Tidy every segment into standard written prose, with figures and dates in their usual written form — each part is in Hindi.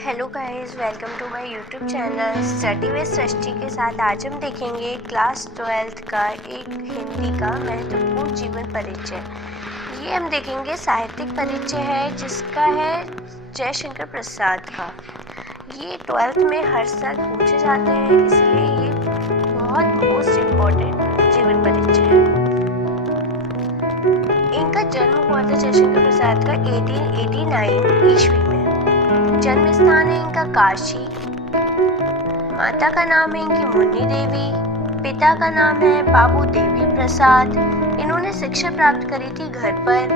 Hello guys, welcome to my YouTube channel study with Srishti के साथ। आज हम देखेंगे क्लास 12th का एक हिंदी का महत्वपूर्ण जीवन परिचय। ये हम देखेंगे साहित्यिक परिचय है जिसका है जयशंकर प्रसाद का। ये 12th में हर साल पूछे जाते हैं, इसलिए ये बहुत मोस्ट इम्पोर्टेंट जीवन परिचय है। इनका जन्म हुआ था जयशंकर प्रसाद का 1889 ईस्वी में। जन्म स्थान है इनका काशी। माता का नाम है इनकी मुन्नी देवी। पिता का नाम है बाबू देवी प्रसाद। इन्होंने शिक्षा प्राप्त करी थी घर पर।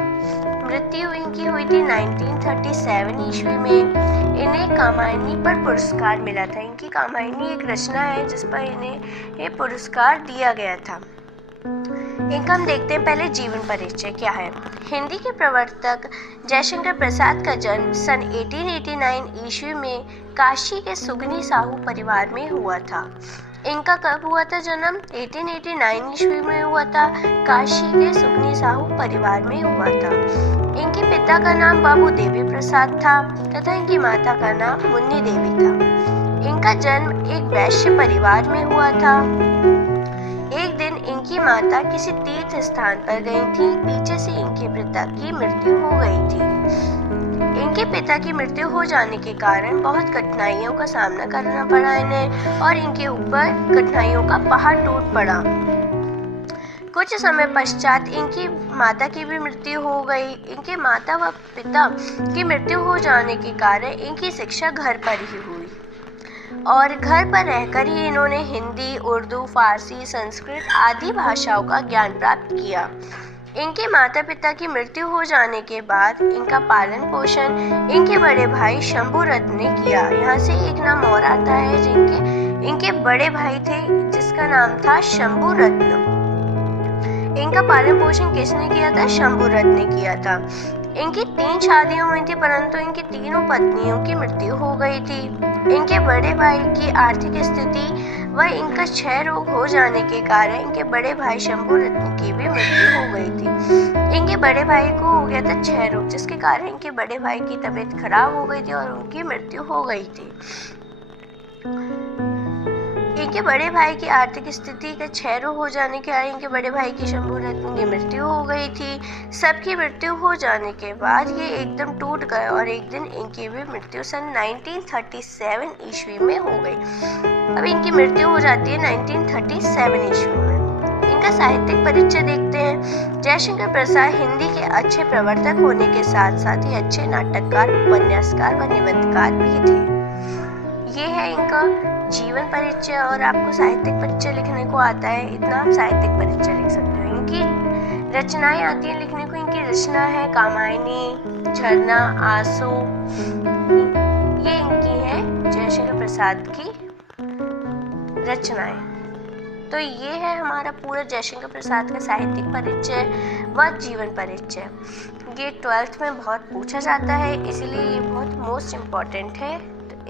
मृत्यु इनकी हुई थी 1937 ईस्वी में। इन्हें कामायनी पर पुरस्कार मिला था। इनकी कामायनी एक रचना है जिस पर इन्हें ये पुरस्कार दिया गया था। इनका हम देखते हैं पहले जीवन परिचय क्या है। हिंदी के प्रवर्तक जयशंकर प्रसाद का जन्म सन 1889 ईस्वी में काशी के सुगनी साहू परिवार में हुआ था। इनका कब हुआ था जन्म? 1889 ईस्वी में हुआ था। काशी के सुगनी साहू परिवार में हुआ था। इनके पिता का नाम बाबू देवी प्रसाद था तथा इनकी माता का नाम मुन्नी देवी था। इनका जन्म एक वैश्य परिवार में हुआ था। एक दिन इनकी माता किसी तीर्थ स्थान पर गई थी। पीछे से इनके पिता की मृत्यु हो गई थी। इनके पिता की मृत्यु हो जाने के कारण बहुत कठिनाइयों का सामना करना पड़ा इन्हें और इनके ऊपर कठिनाइयों का पहाड़ टूट पड़ा। कुछ समय पश्चात इनकी माता की भी मृत्यु हो गई। इनके माता व पिता की मृत्यु हो जाने के कारण इनकी शिक्षा घर पर ही हुई और घर पर रहकर ही इन्होंने हिंदी, उर्दू, फारसी, संस्कृत आदि भाषाओं का ज्ञान प्राप्त किया। इनके माता पिता की मृत्यु हो जाने के बाद इनका पालन पोषण इनके बड़े भाई शंभुरत्न ने किया। यहाँ से एक नाम और आता है इनके बड़े भाई थे जिसका नाम था शंभुरत्न। इनका पालन पोषण किसने किया था? शंभुरत्न ने किया था। इनकी 3 शादियां हुई थी परंतु इनकी तीनों पत्नियों की मृत्यु हो गई थी। इनके बड़े भाई की आर्थिक स्थिति व इनका क्षय रोग हो जाने के कारण इनके बड़े भाई शंभुरत्न की भी मृत्यु हो गई थी। इनके बड़े भाई को हो गया था क्षय रोग जिसके कारण इनके बड़े भाई की तबीयत खराब हो गई थी और उनकी मृत्यु हो गई थी। इनके बड़े भाई की आर्थिक स्थिति का क्षय रोग हो जाने के कारण इनके बड़े भाई की शंभुरत्न की मृत्यु हो गई थी। सबकी मृत्यु हो जाने के बाद ये एकदम टूट गए और एक दिन इनकी भी मृत्यु सन 1937 ईस्वी में हो गई। अब इनकी मृत्यु हो जाती है 1937 ईस्वी में। इनका साहित्यिक परिचय देखते हैं। जयशंकर प्रसाद हिंदी के अच्छे प्रवर्तक होने के साथ साथ ही अच्छे नाटककार, उपन्यासकार व निबंधकार भी थे। ये है इनका जीवन परिचय। और आपको साहित्यिक परिचय लिखने को आता है इतना आप साहित्यिक परिचय लिख सकते हो। इनकी रचनाएं आती हैं लिखने को। इनकी रचना है कामायनी, झरना, आंसू। ये इनकी है जयशंकर प्रसाद की रचनाएं। तो ये है हमारा पूरा जयशंकर प्रसाद का साहित्यिक परिचय व जीवन परिचय। ये 12th में बहुत पूछा जाता है, इसीलिए ये बहुत मोस्ट इम्पॉर्टेंट है।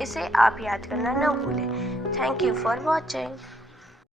इसे आप याद करना न भूलें। Thank you for watching.